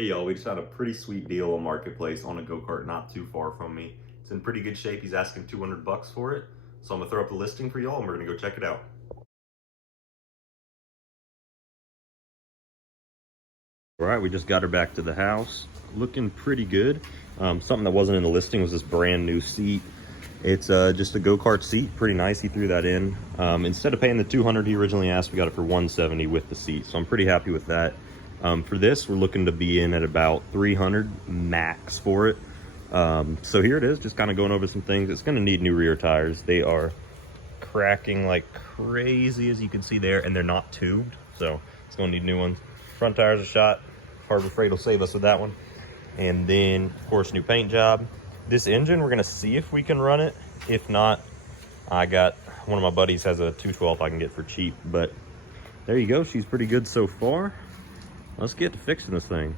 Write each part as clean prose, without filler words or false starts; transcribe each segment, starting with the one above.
Hey y'all, we just had a pretty sweet deal on Marketplace on a go-kart not too far from me. It's in pretty good shape. He's asking 200 bucks for it. So I'm gonna throw up the listing for y'all and we're gonna go check it out. All right, we just got her back to the house. Looking pretty good. Something that wasn't in the listing was this brand new seat. It's just a go-kart seat, pretty nice. He threw that in. Instead of paying the 200 he originally asked, we got it for 170 with the seat. So I'm pretty happy with that. For this, we're looking to be in at about 300 max for it. So here it is, just kind of going over some things. It's gonna need new rear tires. They are cracking like crazy, as you can see there, and they're not tubed. So it's gonna need new ones. Front tires are shot. Harbor Freight will save us with that one. And then, of course, new paint job. This engine, we're gonna see if we can run it. If not, I got, one of my buddies has a 212 I can get for cheap, but there you go. She's pretty good so far. Let's get to fixing this thing.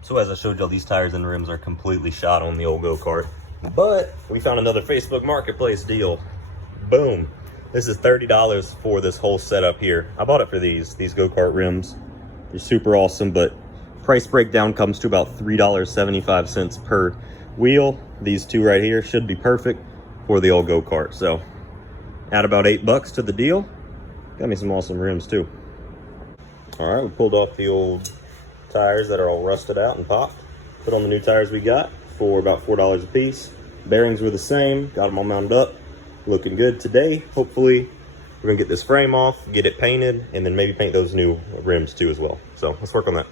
So as I showed y'all, these tires and rims are completely shot on the old go-kart, but we found another Facebook Marketplace deal. Boom. This is $30 for this whole setup here. I bought it for these go-kart rims. They're super awesome, but price breakdown comes to about $3.75 per wheel. These two right here should be perfect for the old go-kart. So add about $8 to the deal. Got me some awesome rims too. All right, we pulled off the old tires that are all rusted out and popped. Put on the new tires we got for about $4 a piece. Bearings were the same, got them all mounted up. Looking good today. Hopefully we're gonna get this frame off, get it painted, and then maybe paint those new rims too as well. So let's work on that.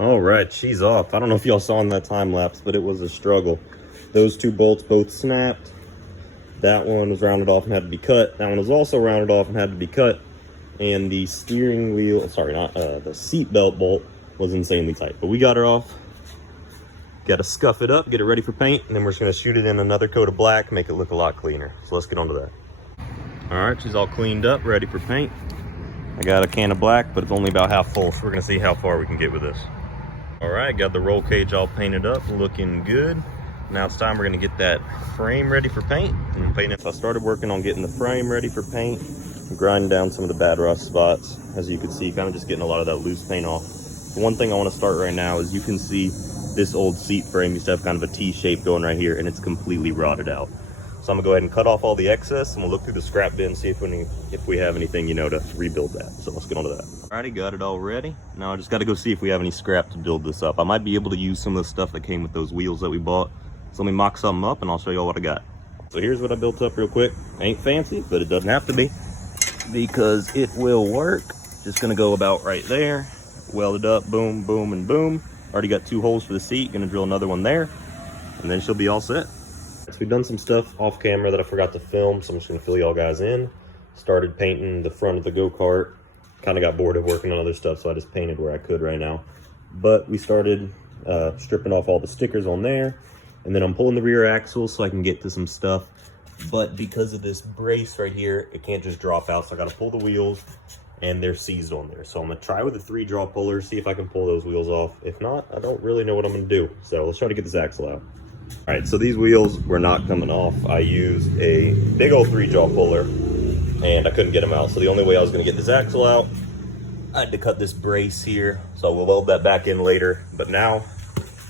All right, she's off. I don't know if y'all saw in that time lapse, but it was a struggle. Those two bolts both snapped. That one was rounded off and had to be cut. That one was also rounded off and had to be cut. And the steering wheel, sorry, not the seat belt bolt was insanely tight. But we got her off. Got to scuff it up, get it ready for paint, and then we're just gonna shoot it in another coat of black, make it look a lot cleaner. So let's get on to that. All right, she's all cleaned up, ready for paint. I got a can of black, but it's only about half full, so we're gonna see how far we can get with this. All right, got the roll cage all painted up, looking good. Now it's time we're gonna get that frame ready for paint and paint it. So I started working on getting the frame ready for paint, grinding down some of the bad rust spots. As you can see, kind of just getting a lot of that loose paint off. The one thing I wanna start right now is you can see this old seat frame used to have kind of a T shape going right here, and it's completely rotted out. So I'm gonna go ahead and cut off all the excess, and we'll look through the scrap bin, see if we have anything, you know, to rebuild that. So let's get on to that. Alrighty, got it all ready. Now I just gotta go see if we have any scrap to build this up. I might be able to use some of the stuff that came with those wheels that we bought. So let me mock something up and I'll show y'all what I got. So here's what I built up real quick. Ain't fancy, but it doesn't have to be because it will work. Just gonna go about right there, weld it up, boom, boom, and boom. Already got 2 holes for the seat, gonna drill another one there, and then she'll be all set. So we've done some stuff off camera that I forgot to film, so I'm just gonna fill y'all guys in. Started painting the front of the go-kart. Kind of got bored of working on other stuff, so I just painted where I could right now. But we started stripping off all the stickers on there, and then I'm pulling the rear axle so I can get to some stuff. But because of this brace right here, it can't just drop out, so I gotta pull the wheels, and they're seized on there. So I'm gonna try with a 3-draw puller, see if I can pull those wheels off. If not, I don't really know what I'm gonna do. So let's try to get this axle out. All right, so these wheels were not coming off. I used a big old 3-jaw puller and I couldn't get them out. So the only way I was gonna get this axle out, I had to cut this brace here. So we'll weld that back in later. But now,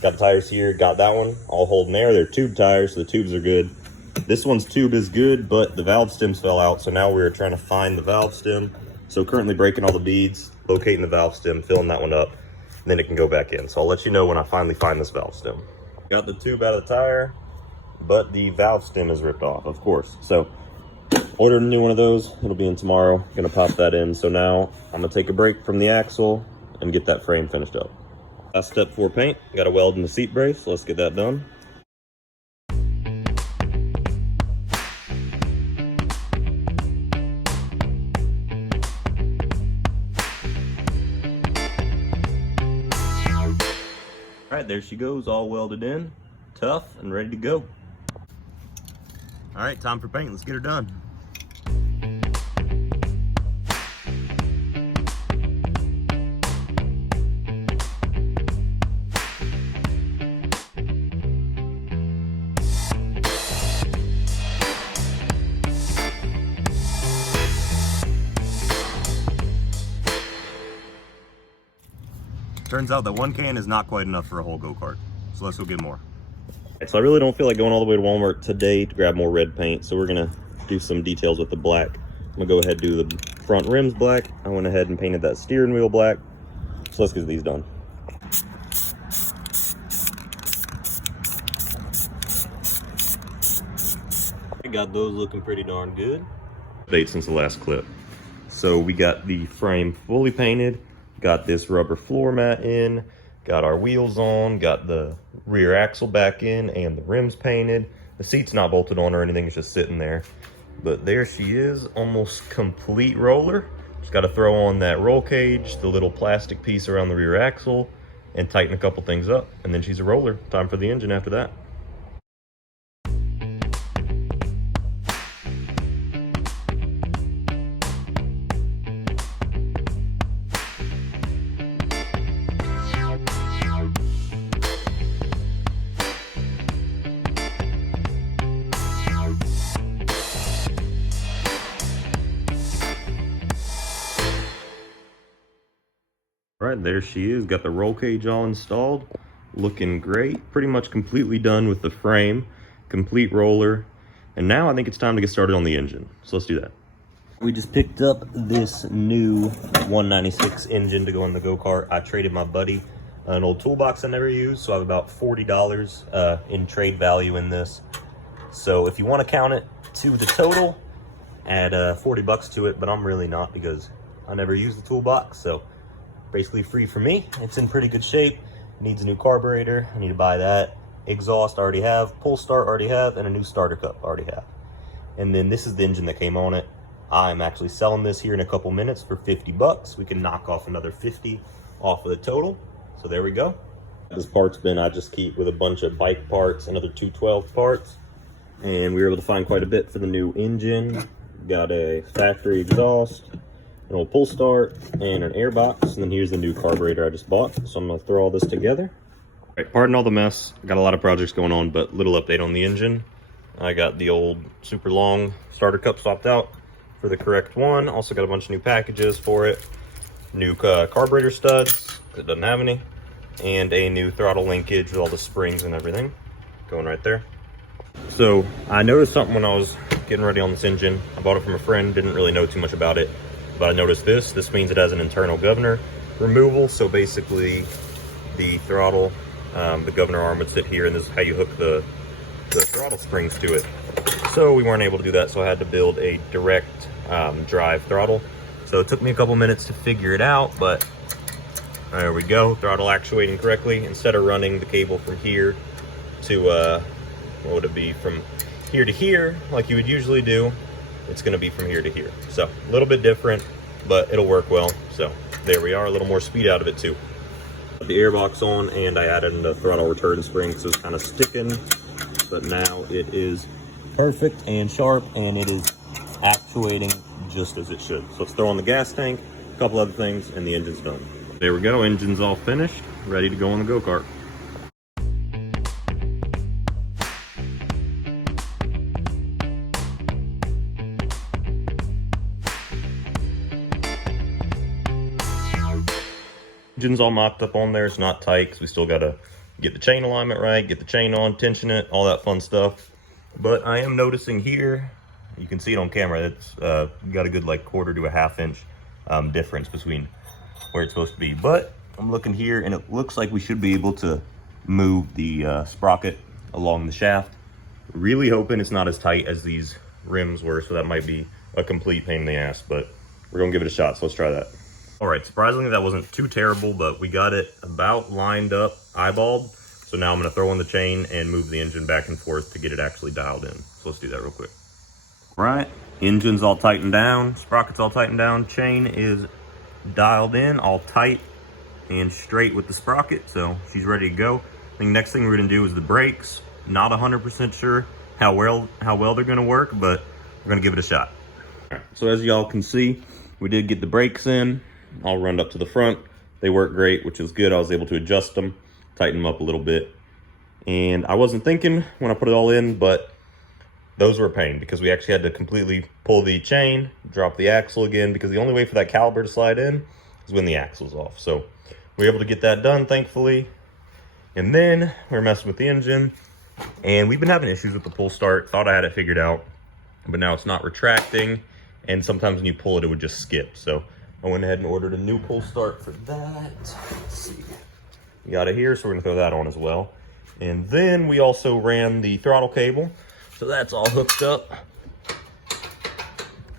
got the tires here, got that one all holding there. They're tube tires, so the tubes are good. This one's tube is good, but the valve stems fell out. So now we're trying to find the valve stem. So currently breaking all the beads, locating the valve stem, filling that one up, and then it can go back in. So I'll let you know when I finally find this valve stem. Got the tube out of the tire, but the valve stem is ripped off, of course. So ordered a new one of those. It'll be in tomorrow. Gonna pop that in. So now I'm gonna take a break from the axle and get that frame finished up. Last step for paint. Got to weld in the seat brace. So let's get that done. right, there she goes, all welded in, tough, and ready to go. All right, time for paint. Let's get her done. Turns out that one can is not quite enough for a whole go-kart, so let's go get more. So I really don't feel like going all the way to Walmart today to grab more red paint, so we're gonna do some details with the black. I'm gonna go ahead and do the front rims black. I went ahead and painted that steering wheel black, so let's get these done. I got those looking pretty darn good. Update since the last clip. So we got the frame fully painted, got this rubber floor mat in, got our wheels on, got the rear axle back in, and the rims painted. The seat's not bolted on or anything, it's just sitting there. But there she is, almost complete roller. Just got to throw on that roll cage, the little plastic piece around the rear axle, and tighten a couple things up, and then she's a roller. Time for the engine after that. Right, there she is, got the roll cage all installed, looking great. Pretty much completely done with the frame, complete roller, and now I think it's time to get started on the engine. So let's do that. We just picked up this new 196 engine to go in the go-kart. I traded my buddy an old toolbox I never used, so I have about $40 in trade value in this. So if you want to count it to the total, add 40 bucks to it, but I'm really not because I never use the toolbox, so basically free for me. It's in pretty good shape. Needs a new carburetor, I need to buy that. Exhaust I already have, pull start already have, and a new starter cup already have. And then this is the engine that came on it. I'm actually selling this here in a couple minutes for 50 bucks. We can knock off another 50 off of the total. So there we go. This parts bin I just keep with a bunch of bike parts, another 212 parts. And we were able to find quite a bit for the new engine. Got a factory exhaust, an old pull start, and an air box. And then here's the new carburetor I just bought. So I'm gonna throw all this together. All right, pardon all the mess. Got a lot of projects going on, but little update on the engine. I got the old super long starter cup swapped out for the correct one. Also got a bunch of new packages for it. New carburetor studs, it doesn't have any. And a new throttle linkage with all the springs and everything. Going right there. So I noticed something when I was getting ready on this engine. I bought it from a friend, didn't really know too much about it. But I noticed this. This means it has an internal governor removal. So basically the throttle, the governor arm would sit here, and this is how you hook the throttle springs to it. So we weren't able to do that, so I had to build a direct drive throttle. So it took me a couple minutes to figure it out, but there we go. Throttle actuating correctly. Instead of running the cable from here to, what would it be, from here to here, like you would usually do, it's gonna be from here to here. So a little bit different, but it'll work well. So there we are, a little more speed out of it too. Put the airbox on, and I added in the throttle return spring because it was kind of sticking, but now it is perfect and sharp, and it is actuating just as it should. So let's throw on the gas tank, a couple other things, and the engine's done. There we go, engine's all finished, ready to go on the go-kart. Engine's all mocked up on there. It's not tight because we still got to get the chain alignment right, get the chain on, tension it, all that fun stuff. But I am noticing here, you can see it on camera, it's got a good like 1/4 to a 1/2 inch difference between where it's supposed to be. But I'm looking here, and it looks like we should be able to move the sprocket along the shaft. Really hoping it's not as tight as these rims were, so that might be a complete pain in the ass, but we're gonna give it a shot, so let's try that. All right, surprisingly, that wasn't too terrible, but we got it about lined up, eyeballed. So now I'm gonna throw in the chain and move the engine back and forth to get it actually dialed in. So let's do that real quick. All right, engine's all tightened down, sprocket's all tightened down, chain is dialed in, all tight and straight with the sprocket, so she's ready to go. I think next thing we're gonna do is the brakes. Not 100% sure how well they're gonna work, but we're gonna give it a shot. All right, so as y'all can see, we did get the brakes in, all run up to the front. They work great, which is good. I was able to adjust them, tighten them up a little bit. And I wasn't thinking when I put it all in, but those were a pain because we actually had to completely pull the chain, drop the axle again, because the only way for that caliper to slide in is when the axle's off. So we were able to get that done, thankfully. And then we were messing with the engine, and we've been having issues with the pull start. Thought I had it figured out, but now it's not retracting, and sometimes when you pull it, it would just skip. So I went ahead and ordered a new pull start for that. Let's see. We got it here, so we're gonna throw that on as well. And then we also ran the throttle cable. So that's all hooked up.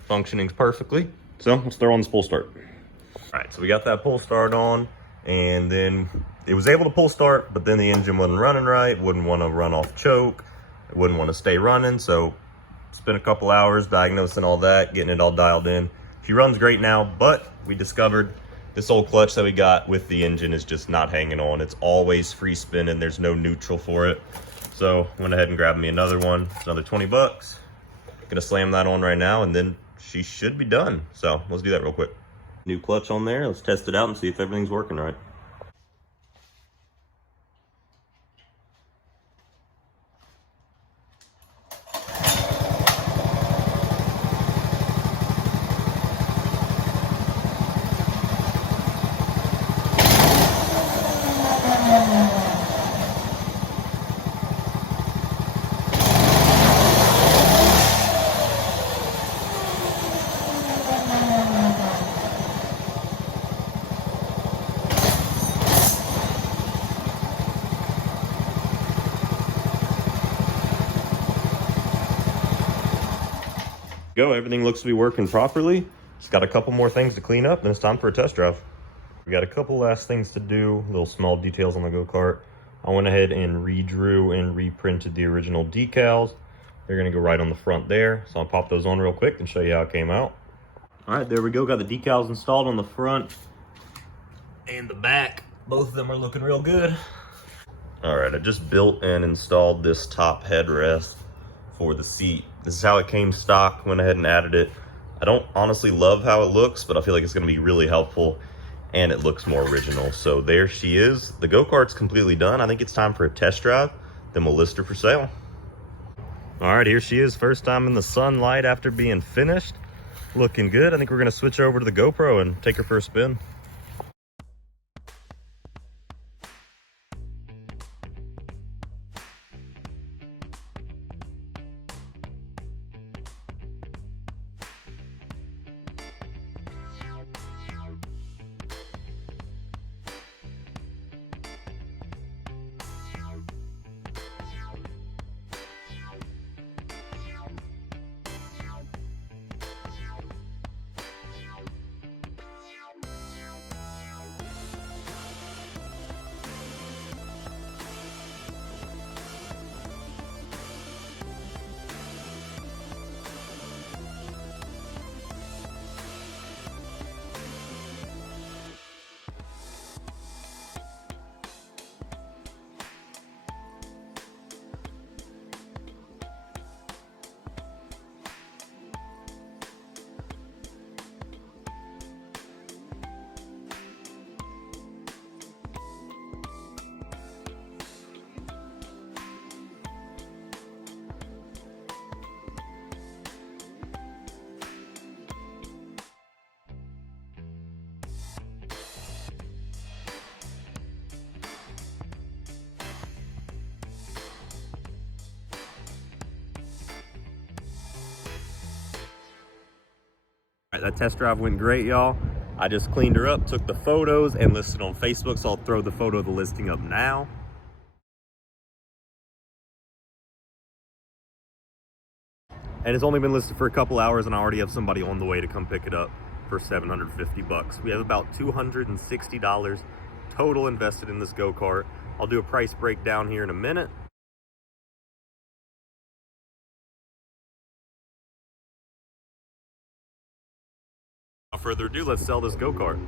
Functioning perfectly. So let's throw on this pull start. All right, so we got that pull start on, and then it was able to pull start, but then the engine wasn't running right, wouldn't want to run off choke, it wouldn't want to stay running. So spent a couple hours diagnosing all that, getting it all dialed in. She runs great now, but we discovered this old clutch that we got with the engine is just not hanging on. It's always free spinning. There's no neutral for it. So went ahead and grabbed me another one. It's another 20 bucks. Gonna slam that on right now, and then she should be done. So let's do that real quick. New clutch on there. Let's test it out and see if everything's working right. Go, everything looks to be working properly. Just got a couple more things to clean up, then it's time for a test drive. We got a couple last things to do, little small details on the go-kart. I went ahead and redrew and reprinted the original decals. They're gonna go right on the front there, so I'll pop those on real quick and show you how it came out. All right, there we go, got the decals installed on the front and the back. Both of them are looking real good. All right, I just built and installed this top headrest for the seat. This is how it came stock. Went ahead and added it. I don't honestly love how it looks, but I feel like it's gonna be really helpful, and it looks more original. So there she is. The go-kart's completely done. I think it's time for a test drive. Then we'll list her for sale. All right, here she is. First time in the sunlight after being finished. Looking good. I think we're gonna switch over to the GoPro and take her for a spin. All right, that test drive went great, y'all. I just cleaned her up, took the photos, and listed on Facebook, so I'll throw the photo of the listing up now. And it's only been listed for a couple hours, and I already have somebody on the way to come pick it up for 750 bucks. We have about $260 total invested in this go-kart. I'll do a price breakdown here in a minute. Without further ado, let's sell this go-kart.